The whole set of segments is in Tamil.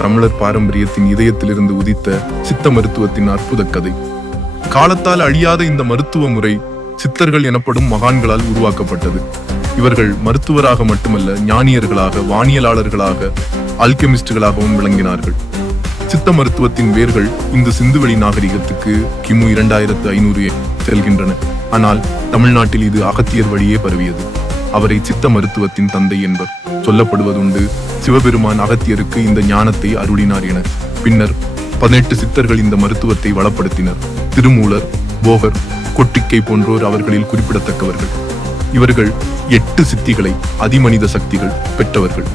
தமிழர் பாரம்பரியத்தின் இதயத்திலிருந்து உதித்த சித்த மருத்துவத்தின் அற்புத கதை. காலத்தால் அழியாத இந்த மருத்துவ முறை சித்தர்கள் எனப்படும் மகான்களால் உருவாக்கப்பட்டது. இவர்கள் மருத்துவராக மட்டுமல்ல ஞானியர்களாக வானியலாளர்களாக அல்கெமிஸ்டுகளாகவும் விளங்கினார்கள். சித்த மருத்துவத்தின் வேர்கள் இந்த சிந்துவெளி நாகரிகத்துக்கு கிமு இரண்டாயிரத்து ஐநூறு செல்கின்றன. ஆனால் தமிழ்நாட்டில் இது அகத்தியர் வழியே பரவியது. அவரை சித்த மருத்துவத்தின் தந்தை என்பர் சொல்லப்படுவதுண்டு. சிவபெருமான் அகத்தியருக்கு இந்த ஞானத்தை அருளினார் என. பின்னர் பதினெட்டு சித்தர்கள் இந்த மருத்துவத்தை வளப்படுத்தினர். திருமூலர் போகர் கொட்டிக்கை போன்றோர் அவர்களில் குறிப்பிடத்தக்கவர்கள். இவர்கள் எட்டு சித்திகளை அதிமனித சக்திகள் பெற்றவர்கள்.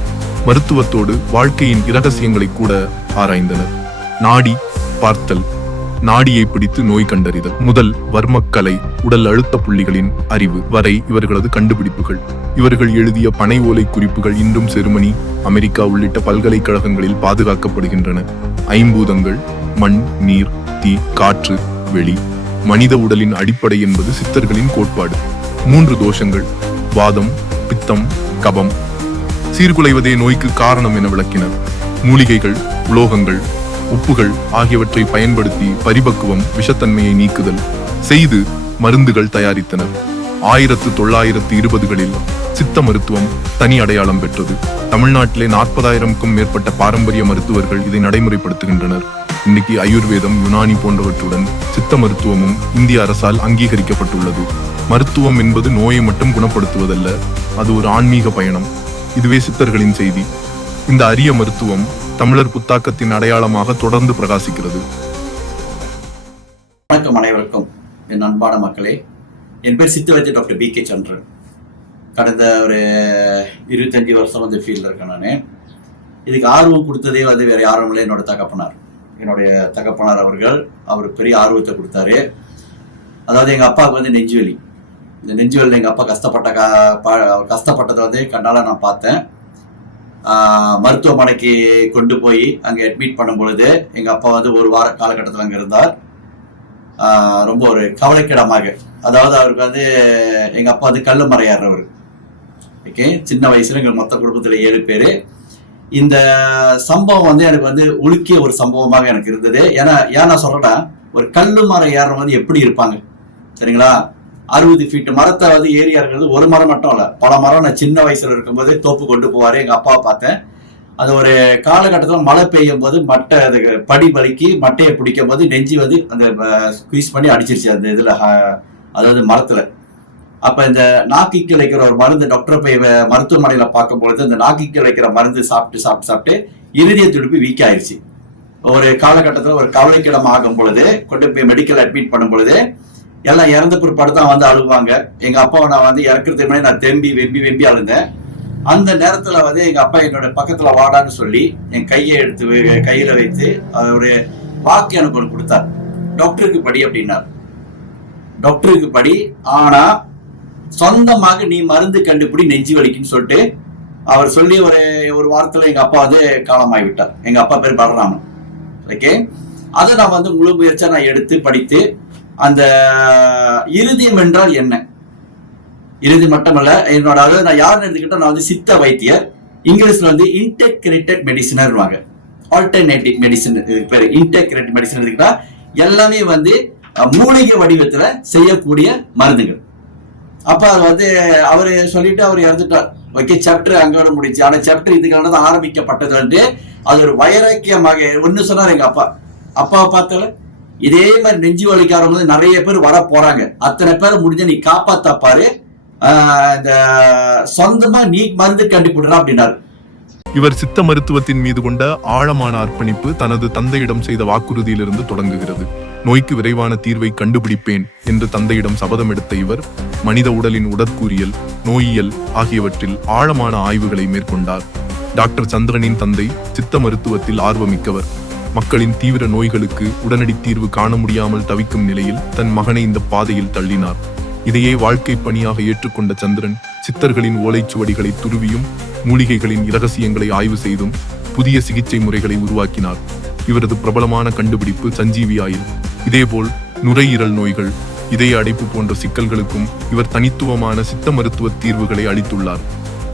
மருத்துவத்தோடு வாழ்க்கையின் இரகசியங்களை கூட ஆராய்ந்தனர். நாடி பார்த்தல் நாடியை பிடித்து நோய் கண்டறிதல். முதல் வர்மக்கலை உடல் அழுத்த புள்ளிகளின் அறிவு வரை இவர்களது கண்டுபிடிப்புகள். இவர்கள் எழுதிய பனை ஓலை குறிப்புகள் இன்றும் செருமனி அமெரிக்கா உள்ளிட்ட பல்கலைக்கழகங்களில் பாதுகாக்கப்படுகின்றன. ஐம்பூதங்கள் மண் நீர் தீ காற்று வெளி மனித உடலின் அடிப்படை என்பது சித்தர்களின் கோட்பாடு. மூன்று தோஷங்கள் வாதம் பித்தம் கபம். சீர்குலைவதே நோய்க்கு காரணம் என விளக்கினர். மூலிகைகள் உலோகங்கள் உப்புகள் ஆகியவற்றை பயன்படுத்தி பரிபக்குவம் விஷத்தன்மையை நீக்குதல் செய்து மருந்துகள் தயாரித்தனர் ஆயிரத்து தொள்ளாயிரத்து இருபதுகளில் சித்த மருத்துவம் தனி அடையாளம் பெற்றது. தமிழ்நாட்டிலே நாற்பதாயிரம்க்கும் மேற்பட்ட பாரம்பரிய மருத்துவர்கள் இதை நடைமுறைப்படுத்துகின்றனர். இன்னைக்கு ஆயுர்வேதம் யுனானி போன்றவற்றுடன் சித்த மருத்துவமும் இந்திய அரசால் அங்கீகரிக்கப்பட்டுள்ளது. மருத்துவம் என்பது நோயை மட்டும் குணப்படுத்துவதல்ல அது ஒரு ஆன்மீக பயணம். இதுவே சித்தர்களின் செய்தி. இந்த அரிய மருத்துவம் தமிழர் புத்தாக்கத்தின் அடையாளமாக தொடர்ந்து பிரகாசிக்கிறது. வணக்கம் அனைவருக்கும் என் அன்பான மக்களே. என் பேர் சித்த டாக்டர் பி கே சந்திரன். கடந்த ஒரு இருபத்தஞ்சு வருஷம் வந்து ஃபீல்டில் இருக்கேன் நான். இதுக்கு ஆர்வம் கொடுத்ததே வந்து வேறு யாரும் இல்லை என்னோட தகப்பனார். என்னுடைய தகப்பனார் அவர்கள் அவர் பெரிய ஆர்வத்தை கொடுத்தாரு. அதாவது எங்கள் அப்பாவுக்கு வந்து நெஞ்சுவலி. இந்த நெஞ்சுவலியில் எங்கள் அப்பா கஷ்டப்பட்ட கா பா- கஷ்டப்பட்டதை வந்து கண்ணால் நான் பார்த்தேன். மருத்துவமனைக்கு கொண்டு போய் அங்கே அட்மிட் பண்ணும் பொழுது எங்கள் அப்பா வந்து ஒரு வார காலகட்டத்தில் அங்கே இருந்தார். ரொம்ப ஒரு கவலைக்கிடமாக. அதாவது அவருக்கு வந்து எங்க அப்பா வந்து கல்லு மறையாடுறவர் ஓகே சின்ன வயசுல எங்கள் மொத்த குடும்பத்தில் ஏழு பேர். இந்த சம்பவம் வந்து எனக்கு வந்து உலுக்கிய ஒரு சம்பவமாக எனக்கு இருந்தது. ஏன்னா ஏன் நான் சொல்றேன்னா ஒரு கல்லு மரம் ஏறுறவங்க வந்து எப்படி இருப்பாங்க? சரிங்களா? அறுபது ஃபீட் மரத்தை வந்து ஏறி இறங்குறது ஒரு மரம் மட்டும் இல்ல. பல மரம் நான் சின்ன வயசுல இருக்கும்போது தோப்பு கொண்டு போவாரு எங்க அப்பாவை பார்த்தேன். அது ஒரு காலகட்டத்தில் மழை பெய்யும் போது மட்டை அது படி வலிக்கு மட்டையை பிடிக்கும் போது நெஞ்சு வந்து அந்த ஸ்குவீஸ் பண்ணி அடிச்சிருச்சு அந்த இதில் அதாவது மரத்தில். அப்போ இந்த நாக்கிக்கு வைக்கிற ஒரு மருந்து டாக்டர் போய் மருத்துவமனையில் பார்க்கும் பொழுது அந்த நாக்கிக்கு வைக்கிற மருந்து சாப்பிட்டு சாப்பிட்டு சாப்பிட்டு இறுதிய துடிப்பு வீக் ஆயிடுச்சு ஒரு காலகட்டத்தில் ஒரு கவலைக்கிடம் ஆகும் பொழுது கொண்டு போய் மெடிக்கல் அட்மிட் பண்ணும் பொழுது எல்லாம் இறந்த பிற்பாடு தான் வந்து அழுவாங்க. எங்க அப்பாவை நான் வந்து இறக்குறதுக்கு முன்னாடி நான் தெம்பி வெம்பி வெம்பி அழுந்தேன். அந்த நேரத்துல வந்து எங்க அப்பா என்னோட பக்கத்துல வாடான்னு சொல்லி என் கையை எடுத்து கையில வைத்து ஒரு வாக்கு எனக்கு ஒன்று கொடுத்தார். டாக்டருக்கு படி அப்படின்னார். டாக்டருக்கு படி ஆனா சொந்தமாக நீ மருந்து கண்டுபிடி நெஞ்சு வலிக்குன்னு சொல்லிட்டு அவர் சொல்லி ஒரு ஒரு வாரத்துல எங்க அப்பா வந்து காலமாகி விட்டார். எங்க அப்பா பேர் பலராமன். ஓகே அதை நான் வந்து முழு முயற்சியா நான் எடுத்து படித்து அந்த இறுதியம் என்றால் என்ன? இறுதி மட்டுமல்ல என்னோட அதாவது நான் யாருன்னு எடுத்துக்கிட்டா நான் வந்து சித்த வைத்தியர். இங்கிலீஷ்ல வந்து இன்டெகிரேட்டட் மெடிசனர்வாங்க ஆல்டர்னேட்டிவ் மெடிசன் பேர் இன்டெகிரேட்டட் மெடிசன் எடுத்துக்கிட்டா எல்லாமே வந்து மூலிகை வடிவத்துல செய்யக்கூடிய மருந்துகள். அப்ப அது வந்து அவர் சொல்லிட்டு அவர் இறந்துட்டார். ஓகே சாப்டர் அங்கோட முடிச்சு ஆனா சாப்டர் இதுக்கான ஆரம்பிக்கப்பட்டது வந்து அது ஒரு வைராக்கியமாக ஒன்னு சொன்னார் எங்க அப்பா. அப்பாவை பார்த்தால இதே மாதிரி நெஞ்சு வலிக்காரவங்க வந்து நிறைய பேர் வர போறாங்க. அத்தனை பேர் முடிஞ்ச நீ காப்பாத்த இந்த சொந்தமா நீ மருந்து கண்டுபிடுறா அப்படின்னாரு. இவர் சித்த மருத்துவத்தின் மீது கொண்ட ஆழமான அர்ப்பணிப்பு தனது தந்தையிடம் செய்த வாக்குறுதியிலிருந்து தொடங்குகிறது. நோய்க்கு விரைவான தீர்வை கண்டுபிடிப்பேன் என்று தந்தையிடம் சபதம் எடுத்த இவர் மனித உடலின் உடற்கூறியல் நோயியல் ஆகியவற்றில் ஆழமான ஆய்வுகளை மேற்கொண்டார். டாக்டர் சந்திரனின் தந்தை சித்த மருத்துவத்தில் ஆர்வமிக்கவர். மக்களின் தீவிர நோய்களுக்கு உடனடி தீர்வு காண முடியாமல் தவிக்கும் நிலையில் தன் மகனை இந்த பாதையில் தள்ளினார். இதையே வாழ்க்கை பணியாக ஏற்றுக்கொண்ட சந்திரன் சித்தர்களின் ஓலைச்சுவடிகளை துருவியும் மூலிகைகளின் இரகசியங்களை ஆய்வு செய்தும் புதிய சிகிச்சை முறைகளை உருவாக்கினார். இவரது பிரபலமான கண்டுபிடிப்பு சஞ்சீவி ஆயில். இதேபோல் நுரையீரல் நோய்கள் இதய அடைப்பு போன்ற சிக்கல்களுக்கும் இவர் தனித்துவமான சித்த மருத்துவ தீர்வுகளை அளித்துள்ளார்.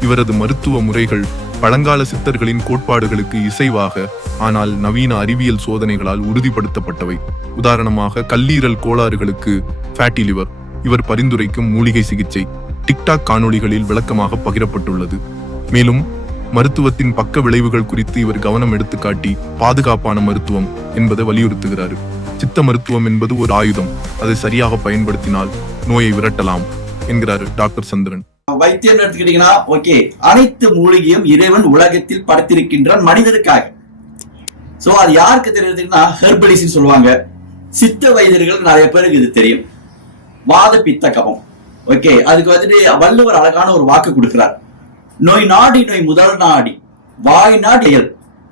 இவரது மருத்துவ முறைகள் பழங்கால சித்தர்களின் கோட்பாடுகளுக்கு இசைவாக ஆனால் நவீன அறிவியல் சோதனைகளால் உறுதிப்படுத்தப்பட்டவை. உதாரணமாக கல்லீரல் கோளாறுகளுக்கு ஃபேட்டி லிவர் இவர் பரிந்துரைக்கும் மூலிகை சிகிச்சை டிக்டாக் காணொளிகளில் விளக்கமாக பகிரப்பட்டுள்ளது. மேலும் மருத்துவத்தின் பக்க விளைவுகள் குறித்து இவர் கவனம் எடுத்து காட்டி பாதுகாப்பான மருத்துவம் என்பதை வலியுறுத்துகிறார். சித்த மருத்துவம் என்பது ஒரு ஆயுதம். அதை சரியாக பயன்படுத்தினால் நோயை விரட்டலாம் என்கிறார் டாக்டர் சந்திரன். வைத்தியம் எடுத்துக்கிட்டீங்கன்னா ஓகே அனைத்து மூலிகையும் இறைவன் உலகத்தில் படைத்திருக்கின்றான் மனிதருக்காக. சோ அது யாருக்கு தெரியுதுன்னா ஹெர்பலிஸ்ட் சொல்லுவாங்க. சித்த வைத்தியர்கள் நிறைய பேருக்கு இது தெரியும். வாத பித்த கபம் ஓகே அதுக்கு வந்துட்டு வள்ளுவர் அழகான ஒரு வாக்கு கொடுக்கிறார். நோய் நாடி நோய் முதல் நாடி வாய் நாடியல்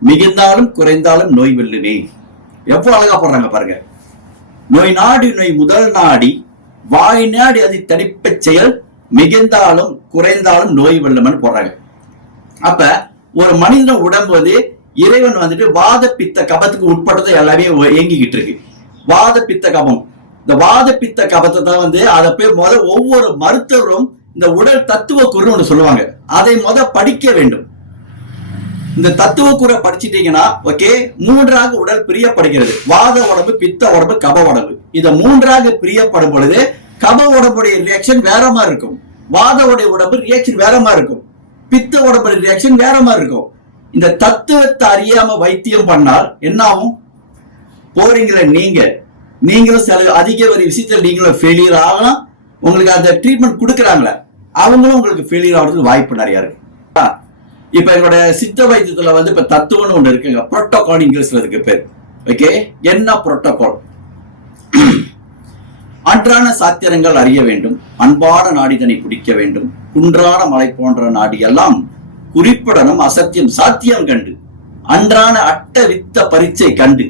மிகுந்தாலும் குறைந்தாலும் நோய் வெல்லுமே. எவ்வளவு அழகா போடுறாங்க பாருங்க. நோய் நாடி நோய் முதல் நாடி வாய் நாடி அதை தடிப்ப செயல் மிகுந்தாலும் குறைந்தாலும் நோய் வெல்லுமன்னு போடுறாங்க. அப்ப ஒரு மனிதன் உடம்பு வந்து இறைவன் வந்துட்டு வாத பித்த கபத்துக்கு உட்பட்டதை எல்லாமே இயங்கிக்கிட்டு இருக்கு. வாத பித்த கபம். இந்த வாத பித்த கபத்தை தான் வந்து அதை போய் முதல் ஒவ்வொரு மருத்துவரும் இந்த உடல் தத்துவ குருன்னு ஒன்று சொல்லுவாங்க. அதை முத படிக்க வேண்டும். இந்த தத்துவ கூரை படிச்சிட்டீங்கன்னா ஓகே மூன்றாக உடல் பிரியப்படுகிறது. வாத உடம்பு பித்த உடம்பு கப உடம்பு. இதை மூன்றாக பிரியப்படும் பொழுது கப உடம்புடைய ரியாக்ஷன் வேற மாதிரி இருக்கும். வாத உடைய உடம்பு ரியாக்ஷன் வேற மாதிரி இருக்கும். பித்த உடம்பு ரியாக்ஷன் வேற மாதிரி இருக்கும். இந்த தத்துவத்தை அறியாம வைத்தியம் பண்ணால் என்ன ஆகும் போறீங்கள நீங்க. நீங்களும் சில அதிக ஒரு விஷயத்தில் நீங்களும் ஃபெயிலியர் ஆகலாம். உங்களுக்கு அந்த ட்ரீட்மெண்ட் கொடுக்குறாங்களே அவங்களும் உங்களுக்கு ஃபெயிலியர் ஆகிறதுக்கு வாய்ப்பு நிறையா இருக்கு. இப்போ இப்ப எங்களோட சித்த வைத்தியத்துல வந்து இப்ப தத்துவம்னு ஒண்ணு இருக்குங்க. புரோட்டோகால் இங்கிலீஷ்ல இருக்கு பேர். ஓகே என்ன புரோட்டோகால் அன்றான சாத்திரங்கள் அறிய வேண்டும் அன்பான நாடிதனை பிடிக்க வேண்டும் குன்றான மலை போன்ற நாடி எல்லாம் அசத்தியம் சாத்தியம் கண்டு. அன்றான அட்ட வித்த பரீட்சை கண்டு.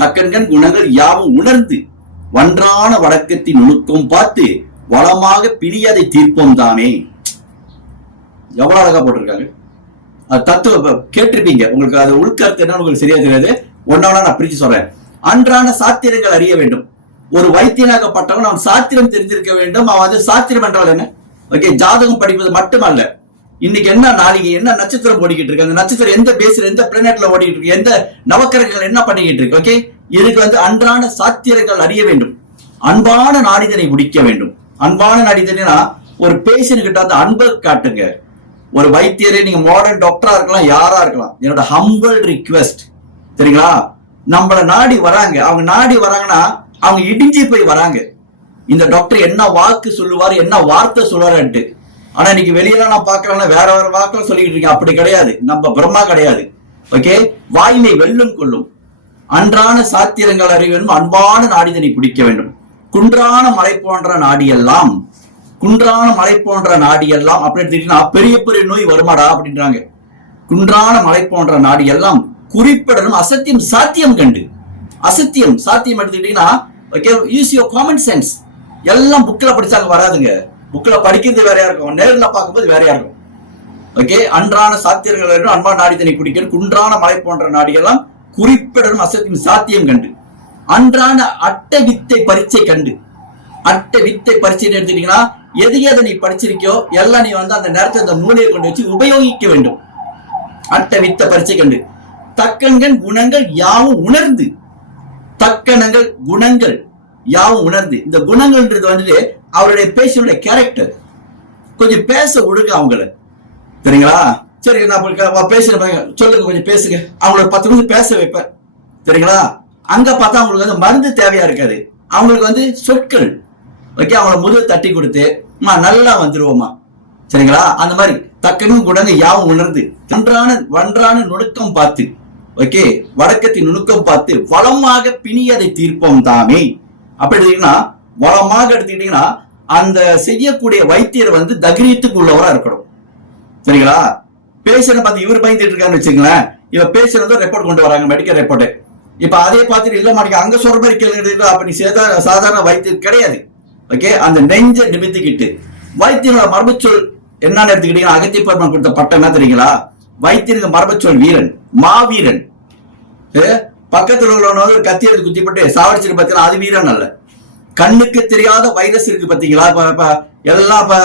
தக்கன்கண் குணங்கள் யாவும் உணர்ந்து வன்றான வழக்கத்தின் நுணுக்கம் பார்த்து வளமாக பிணியதை தீர்ப்போம் தானே எவ்வளவு அழகா போட்டிருக்காங்க. அது தத்துவ கேட்டிருப்பீங்க. உங்களுக்கு அது உள்கருத்து என்னன்னு உங்களுக்கு சரியா தெரியாது. ஒன்னொன்னா நான் பிரிச்சு சொல்றேன். அன்றான சாத்திரங்கள் அறிய வேண்டும். ஒரு வைத்தியனாகப்பட்டவன் அவன் சாத்திரம் தெரிஞ்சிருக்க வேண்டும். அவன் வந்து சாத்திரம் என்றால் என்ன? ஓகே ஜாதகம் படிப்பது மட்டுமல்ல. இன்னைக்கு என்ன நாளைக்கு என்ன நட்சத்திரம் ஓடிக்கிட்டு இருக்கு? அந்த நட்சத்திரம் எந்த பேஸ்ல எந்த பிளானட்ல ஓடிக்கிட்டு இருக்கு? எந்த நவக்கிரகங்கள் என்ன பண்ணிக்கிட்டு இருக்கு? ஓகே இதுக்கு வந்து அன்றான சாத்திரங்கள் அறிய வேண்டும். அன்பான நாடிதனை முடிக்க வேண்டும். அன்பான நாடிதனா ஒரு பேஷண்ட் கிட்ட வந்து அன்பை காட்டுங்க. ஒரு வைத்தியரே நீங்க மாடர்ன் டாக்டரா இருக்கலாம் யாரா இருக்கலாம். என்னோட ஹம்பிள் ரிக்வெஸ்ட் சரிங்களா? நம்மளை நாடி வராங்க. அவங்க நாடி வராங்கன்னா அவங்க இடிஞ்சு போய் வராங்க. இந்த டாக்டர் என்ன வாக்கு சொல்லுவார் என்ன வார்த்தை சொல்லுவாருன்ட்டு. ஆனா இன்னைக்கு வெளியில நான் பார்க்கறேன்னா வேற வேற வாக்கெல்லாம் சொல்லிட்டு இருக்கேன். அப்படி கிடையாது. நம்ம பிரம்மா கிடையாது. ஓகே வாயினை வெல்லும் கொள்ளும். அன்றான சாத்திரங்கள் அறிய வேண்டும் அன்பான நாடிதனை பிடிக்க வேண்டும். குன்றான மலை போன்ற நாடியெல்லாம் குன்றான மலை போன்ற நாடியெல்லாம் அப்படி எடுத்துக்கிட்டீங்கன்னா பெரிய பெரிய நோய் வருமாடா அப்படின்றாங்க. குன்றான மலை போன்ற நாடியெல்லாம் குறிப்பிடணும். அசத்தியம் சாத்தியம் கண்டு. அசத்தியம் சாத்தியம் எடுத்துக்கிட்டீங்கன்னா okay use your common sense எல்லாம் புக்கில் படித்தாங்க வராதுங்க. புக்கில் படிக்கிறது வேறையா இருக்கும். நேரில் பார்க்கும்போது வேறையா இருக்கும். ஓகே அன்றான சாத்தியர்கள் அன்பான நாடி தனி குடிக்கிற குன்றான மலை போன்ற நாடிகளெல்லாம் குறிப்பிடணும். அசத்தியம் சாத்தியம் கண்டு. அன்றான அட்ட வித்தை பரீட்சை கண்டு. அட்ட வித்தை பரீட்சை எடுத்துட்டீங்கன்னா எது எதை நீ படிச்சிருக்கியோ எல்லாம் நீ வந்து அந்த நேரத்தை அந்த மூலையை கொண்டு வச்சு உபயோகிக்க வேண்டும். அட்ட வித்த பரீட்சை கண்டு. தக்கங்கள் குணங்கள் யாவும் உணர்ந்து தக்கணங்கள் குணங்கள் யாவும் உணர்ந்து இந்த குணங்கள்ன்றது வந்துட்டு அவருடைய பேசினுடைய கேரக்டர் கொஞ்சம் பேச விடுங்க அவங்கள. சரிங்களா சரி நான் உங்களுக்கு வா, சொல்லுங்க கொஞ்சம் பேசுங்க. அவங்கள பத்து நிமிஷம் பேச வைப்பேன். சரிங்களா அங்க பார்த்தா அவங்களுக்கு வந்து மருந்து தேவையா இருக்காது. அவங்களுக்கு வந்து சொற்கள். ஓகே அவங்கள முதுகு தட்டி கொடுத்து அம்மா நல்லா வந்துருவோமா சரிங்களா? அந்த மாதிரி தக்கனும் குணங்க யாவும் உணர்ந்து நன்றான வன்றான நுணுக்கம் பார்த்து ஓகே வடக்கத்தின் நுணுக்கம் பார்த்து வளமாக பிணியதை தீர்ப்போம் தாமே. அப்படி எடுத்தீங்கன்னா வளமாக எடுத்துக்கிட்டீங்கன்னா அந்த செய்யக்கூடிய வைத்தியர் வந்து தகிரியத்துக்கு உள்ளவரா இருக்கணும். சரிங்களா? பேஷண்ட் பார்த்து இவர் பயந்துட்டு இருக்காருன்னு வச்சுங்களேன் இவ பேஷண்ட் வந்து ரெப்போர்ட் கொண்டு வராங்க மெடிக்கல் ரெப்போர்ட் இப்ப அதே பார்த்துட்டு இல்ல மாட்டேங்க அங்க சொல்ற மாதிரி கேள்வி அப்ப நீ சாதாரண சாதாரண வைத்தியர் கிடையாது. ஓகே அந்த நெஞ்ச நிமித்திக்கிட்டு வைத்தியனோட மரபுச்சொல் என்னன்னு எடுத்துக்கிட்டீங்கன்னா அகத்திய கொடுத்த பட்டம் என்ன தெரியுங்களா? வைத்திருக்க மரபச்சோல் வீரன் மாவீரன். பக்கத்தில் உள்ளவன் வந்து கத்தி எடுத்து குத்திப்பட்டு சாவடிச்சிட்டு பார்த்தீங்கன்னா அது வீரன் அல்ல. கண்ணுக்கு தெரியாத வைரஸ் இருக்கு பார்த்தீங்களா இப்போ இப்போ எல்லாம் இப்போ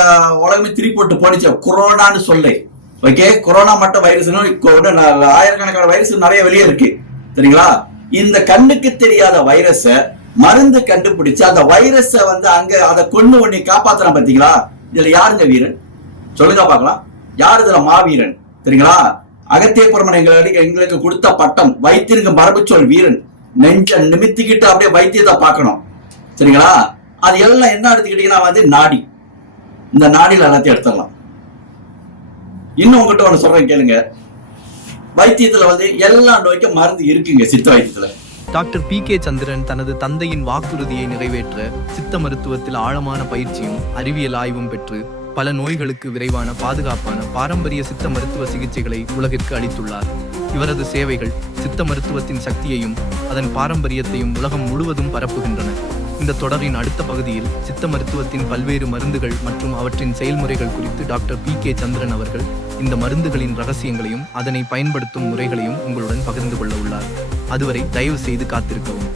உலகமே திரி போட்டு போனிச்சு. கொரோனான்னு சொல்லு. ஓகே? கொரோனா மட்டும் வைரஸ் ஆயிரக்கணக்கான வைரஸ் நிறைய வெளியே இருக்கு. சரிங்களா? இந்த கண்ணுக்கு தெரியாத வைரஸ மருந்து கண்டுபிடிச்சு அந்த வைரஸ வந்து அங்க அதை கொண்டு ஒண்ணி காப்பாத்துறான் பாத்தீங்களா? இதுல யாருங்க வீரன்? சொல்லுங்க பார்க்கலாம். யார் இதுல மாவீரன்? சரிங்களா அகத்திய பெருமன் எங்களுக்கு எங்களுக்கு கொடுத்த பட்டம் வைத்திருக்கும் மரபுச்சொல் வீரன். நெஞ்ச நிமித்திக்கிட்டு அப்படியே வைத்தியத்தை பார்க்கணும். சரிங்களா? அது எல்லாம் என்ன எடுத்துக்கிட்டீங்கன்னா வந்து நாடி. இந்த நாடியில் எல்லாத்தையும் எடுத்துடலாம். இன்னும் உங்ககிட்ட ஒண்ணு சொல்றேன் கேளுங்க. வைத்தியத்துல வந்து எல்லா நோய்க்கும் மருந்து இருக்குங்க சித்த வைத்தியத்துல. டாக்டர் பி கே சந்திரன் தனது தந்தையின் வாக்குறுதியை நிறைவேற்ற சித்த மருத்துவத்தில் ஆழமான பயிற்சியும் அறிவியல் ஆய்வும் பெற்று பல நோய்களுக்கு விரைவான பாதுகாப்பான பாரம்பரிய சித்த மருத்துவ சிகிச்சைகளை உலகிற்கு அளித்துள்ளார். இவரது சேவைகள் சித்த மருத்துவத்தின் சக்தியையும் அதன் பாரம்பரியத்தையும் உலகம் முழுவதும் பரப்புகின்றன. இந்த தொடரின் அடுத்த பகுதியில் சித்த மருத்துவத்தின் பல்வேறு மருந்துகள் மற்றும் அவற்றின் செயல்முறைகள் குறித்து டாக்டர் பி கே சந்திரன் அவர்கள் இந்த மருந்துகளின் ரகசியங்களையும் அதனை பயன்படுத்தும் முறைகளையும் உங்களுடன் பகிர்ந்து கொள்ள உள்ளார். அதுவரை தயவு செய்து காத்திருக்கவும்.